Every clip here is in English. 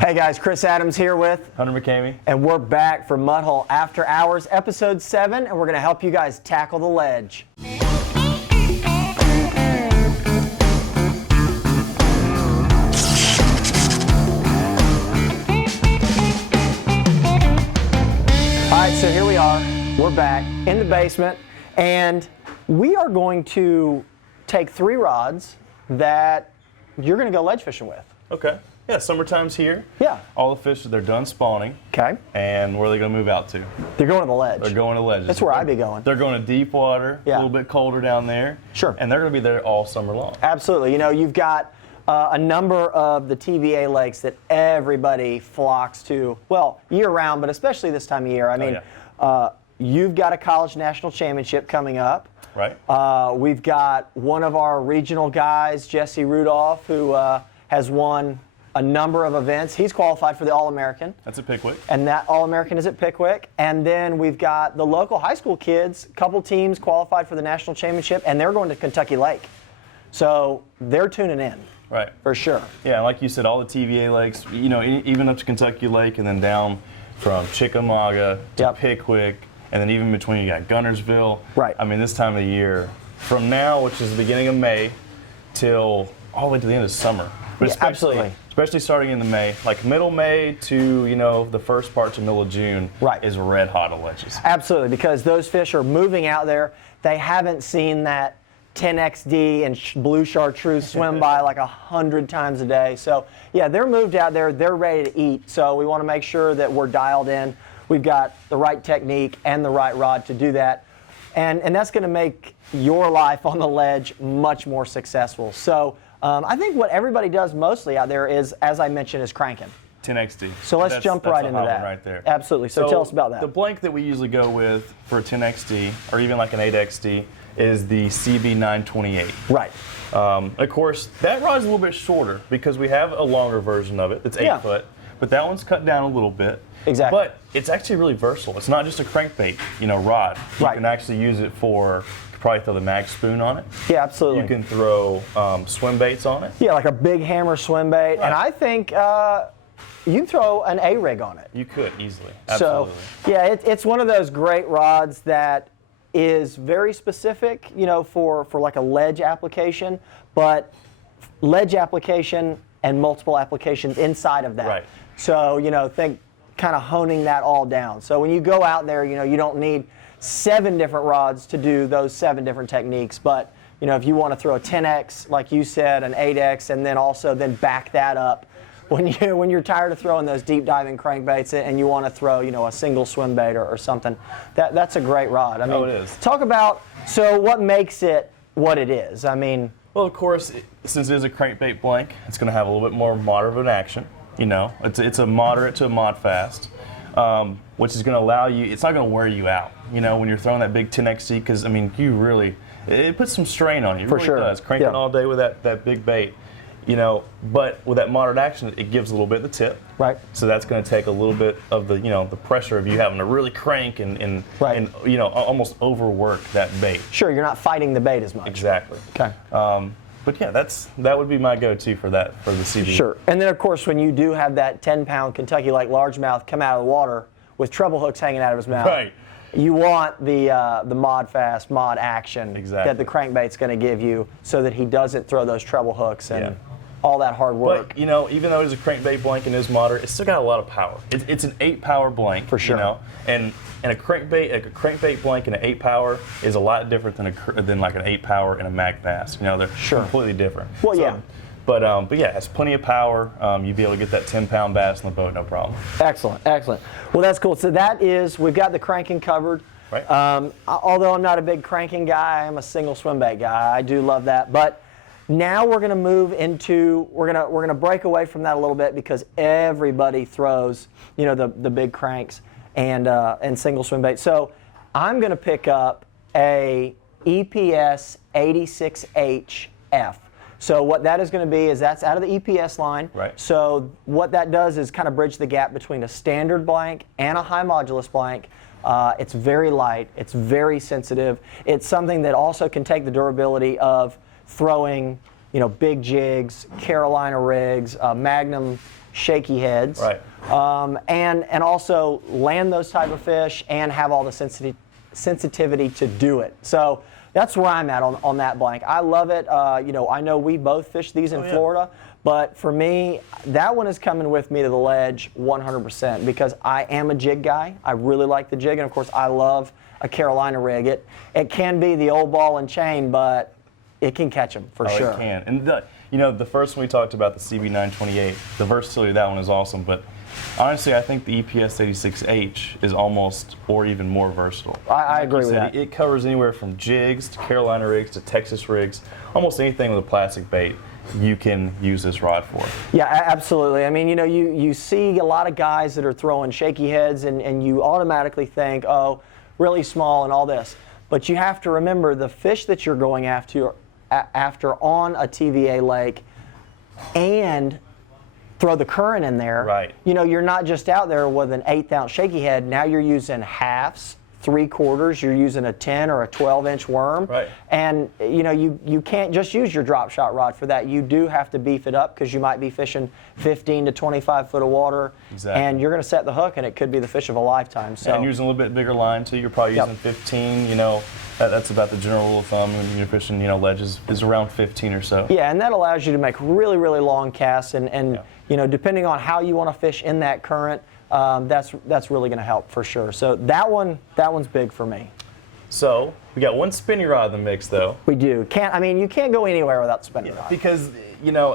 Hey guys, Chris Adams here with Hunter McCamey. And we're back for Mud Hole After Hours, episode 7, and we're going to help you guys tackle the ledge. Alright, so here we are. We're back in the basement, and we are going to take 3 rods that you're going to go ledge fishing with. Okay. Yeah, summertime's here. Yeah. All the fish, they're done spawning. Okay. And where are they going to move out to? They're going to the ledge. They're going to ledges. That's where I'd be going. They're going to deep water, Yeah. a little bit colder down there. Sure. And they're going to be there all summer long. Absolutely. You know, you've got a number of the TVA lakes that everybody flocks to, well, year-round, but especially this time of year. I mean, you've got a college national championship coming up. Right. We've got one of our regional guys, Jesse Rudolph, who has won a number of events. He's qualified for the All-American. That's at Pickwick. And that All-American is at Pickwick. And then we've got the local high school kids, a couple teams qualified for the national championship, and they're going to Kentucky Lake. So they're tuning in. Right. For sure. Yeah, like you said, all the TVA lakes, you know, even up to Kentucky Lake and then down from Chickamauga to Pickwick, and then even between you got Gunnersville. Right. I mean, this time of the year, from now, which is the beginning of May, till all the way to the end of summer. But absolutely. Especially starting in the May, like middle May to, you know, the first part to middle of June is red hot on ledges. Absolutely, because those fish are moving out there. They haven't seen that 10XD and blue chartreuse swim by like 100 times a day. So, yeah, they're moved out there. They're ready to eat. So we want to make sure that we're dialed in. We've got the right technique and the right rod to do that. And that's going to make your life on the ledge much more successful. So I think what everybody does mostly out there is, as I mentioned, is cranking. 10XD. So let's jump right into that. Right there. Absolutely. So tell us about that. The blank that we usually go with for 10XD, or even like an 8XD, is the CB928. Right. Of course, that rod's a little bit shorter because we have a longer version of it that's 8 foot, but that one's cut down a little bit. Exactly. But it's actually really versatile. It's not just a crankbait, you know, rod. You can actually use it for, you could probably throw the mag spoon on it. Yeah, absolutely. You can throw swim baits on it. Yeah, like a big hammer swim bait. Right. And I think you can throw an A-rig on it. You could easily. Absolutely. So, yeah, it's one of those great rods that is very specific, you know, for like a ledge application, but ledge application and multiple applications inside of that. Right. So, you know, think kind of honing that all down. So when you go out there, you know, you don't need 7 different rods to do those 7 different techniques, but, you know, if you want to throw a 10X, like you said, an 8X, and then also back that up when you're tired of throwing those deep diving crankbaits and you want to throw, you know, a single swim bait or something, that's a great rod. I mean, it is. Talk about, so what makes it what it is? I mean, well, of course, since it is a crankbait blank, it's going to have a little bit more moderate of an action. You know, it's a moderate to a mod fast, which is going to allow you, it's not going to wear you out, you know, when you're throwing that big 10XC, because, I mean, it puts some strain on you. It really does. Cranking all day with that big bait, you know, but with that moderate action, it gives a little bit of the tip. Right. So that's going to take a little bit of the, you know, the pressure of you having to really crank and you know, almost overwork that bait. Sure, you're not fighting the bait as much. Exactly. Okay. But yeah, that would be my go-to for the CB. Sure. And then of course when you do have that 10-pound Kentucky Lake largemouth come out of the water with treble hooks hanging out of his mouth, right, you want the mod fast, mod action that the crankbait's going to give you, so that he doesn't throw those treble hooks and all that hard work. But you know, even though it's a crankbait blank and is moderate, it's still got a lot of power. It's an 8-power blank for sure. You know, and a crankbait blank and an 8-power is a lot different than like an 8-power and a mag fast. You know, they're completely different. Well, so, but yeah, it has plenty of power. You'd be able to get that 10-pound bass on the boat, no problem. Excellent, excellent. Well, that's cool. So we've got the cranking covered. Right. Although I'm not a big cranking guy, I'm a single swim bait guy. I do love that. But now we're going to move into, we're going to break away from that a little bit, because everybody throws, you know, the big cranks and single swim bait. So I'm going to pick up a EPS 86HF. So what that is going to be is that's out of the EPS line. Right. So what that does is kind of bridge the gap between a standard blank and a high modulus blank. It's very light. It's very sensitive. It's something that also can take the durability of throwing big jigs, Carolina rigs, Magnum shaky heads, Right. and also land those type of fish and have all the sensitivity to do it. So that's where I'm at on that blank. I love it. I know we both fish these in Florida, but for me, that one is coming with me to the ledge 100% because I am a jig guy. I really like the jig, and of course, I love a Carolina rig. It can be the old ball and chain, but it can catch them for sure. It can. And the first one we talked about, the CB928, the versatility of that one is awesome, but honestly, I think the EPS 86H is almost or even more versatile. I agree with that. It covers anywhere from jigs to Carolina rigs to Texas rigs, almost anything with a plastic bait you can use this rod for. Yeah, absolutely. I mean, you see a lot of guys that are throwing shaky heads and you automatically think, oh, really small and all this. But you have to remember the fish that you're going after on a TVA lake and throw the current in there. Right. You're not just out there with an 1/8 ounce shaky head. Now you're using halves, 3/4. You're using a 10 or a 12-inch worm. Right. And you can't just use your drop shot rod for that. You do have to beef it up because you might be fishing 15 to 25 foot of water. Exactly. And you're going to set the hook, and it could be the fish of a lifetime. So. And using a little bit bigger line too. You're probably using 15. That's about the general rule of thumb when you're fishing. Ledges is around 15 or so. Yeah, and that allows you to make really, really long casts, and depending on how you want to fish in that current, that's really going to help for sure. So that one's big for me. So we got one spinning rod in the mix, though. We do. You can't go anywhere without spinning rod. Because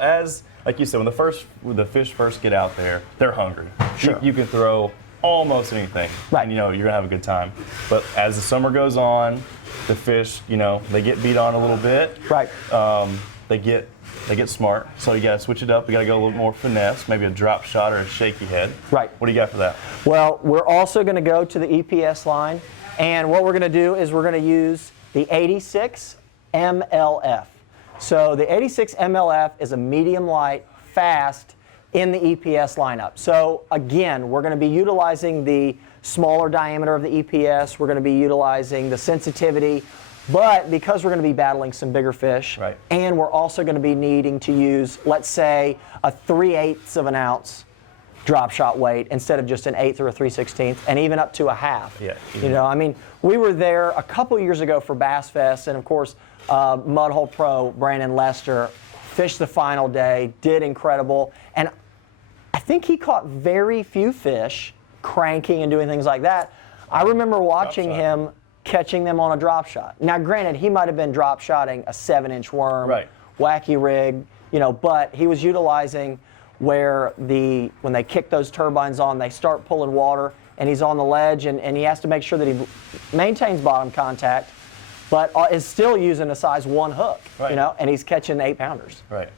as like you said, when the fish first get out there, they're hungry. Sure. You can throw almost anything, right? And you're gonna have a good time. But as the summer goes on, the fish, they get beat on a little bit. Right. They get smart. So you gotta switch it up. You gotta go a little more finesse, maybe a drop shot or a shaky head. Right. What do you got for that? Well, we're also going to go to the EPS line, and what we're going to do is we're going to use the 86 MLF. So the 86 MLF is a medium light, fast in the EPS lineup. So again, we're going to be utilizing the smaller diameter of the EPS. We're going to be utilizing the sensitivity, but because we're going to be battling some bigger fish, right, and we're also going to be needing to use, let's say, a 3/8 of an ounce drop shot weight instead of just an 1/8 or a 3/16, and even up to a half. Yeah. We were there a couple years ago for Bass Fest, and of course, Mudhole Pro Brandon Lester fished the final day, did incredible, and I think he caught very few fish cranking and doing things like that. I remember watching him catching them on a drop shot. Now, granted, he might have been drop shotting a 7-inch worm, right, wacky rig, but he was utilizing where when they kick those turbines on, they start pulling water, and he's on the ledge, and he has to make sure that he maintains bottom contact, but is still using a size 1 hook, right, and he's catching 8-pounders. Right.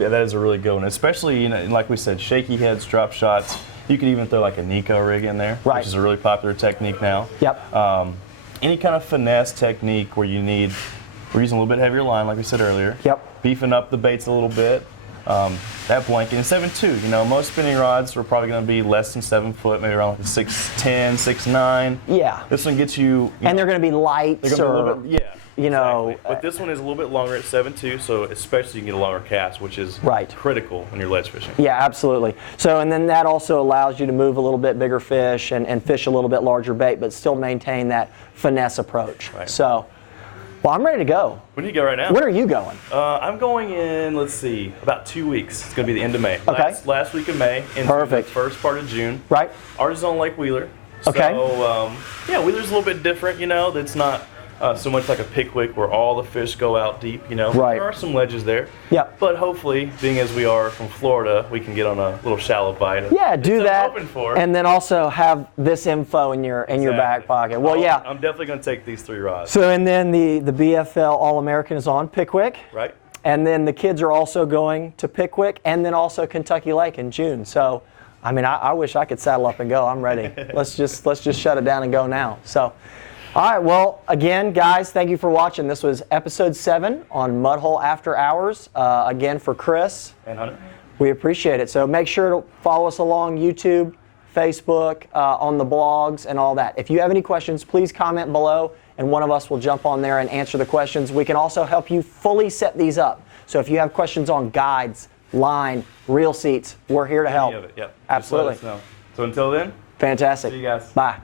Yeah, that is a really good one, especially, like we said, shaky heads, drop shots. You could even throw like a Nico rig in there, right, which is a really popular technique now. Yep. Any kind of finesse technique where we're using a little bit heavier line, like we said earlier. Yep. Beefing up the baits a little bit. That blanket, and 7.2, most spinning rods are probably going to be less than 7 foot, maybe around like a 6'10", 6'9". Yeah. This one gets you. And they're going to be light, yeah. Exactly. But this one is a little bit longer at 7.2, so especially you can get a longer cast, which is critical when you're ledge fishing. Yeah, absolutely. So, and then that also allows you to move a little bit bigger fish and fish a little bit larger bait, but still maintain that finesse approach. Right. So, well, I'm ready to go. Where do you go right now? When are you going? I'm going in, let's see, about 2 weeks. It's going to be the end of May. Okay. Last week of May into Perfect. the first part of June. Right. Ours is on Lake Wheeler. Okay. So, Wheeler's a little bit different, It's not so much like a Pickwick where all the fish go out deep, Right. There are some ledges there. Yep. But hopefully, being as we are from Florida, we can get on a little shallow bite. Yeah, do that. I'm hoping for. And then also have this info in your back pocket. Well, yeah. I'm definitely going to take these 3 rods. So, and then the BFL All-American is on Pickwick. Right. And then the kids are also going to Pickwick and then also Kentucky Lake in June. So, I wish I could saddle up and go. I'm ready. Let's just shut it down and go now. So, all right. Well, again, guys, thank you for watching. This was episode 7 on Mudhole After Hours. Again, for Chris and Hunter. We appreciate it. So make sure to follow us along YouTube, Facebook, on the blogs, and all that. If you have any questions, please comment below, and one of us will jump on there and answer the questions. We can also help you fully set these up. So if you have questions on guides, line, reel seats, we're here to help. Any of it, yep. Absolutely. Just let us know. So until then, Fantastic. see you guys. Bye.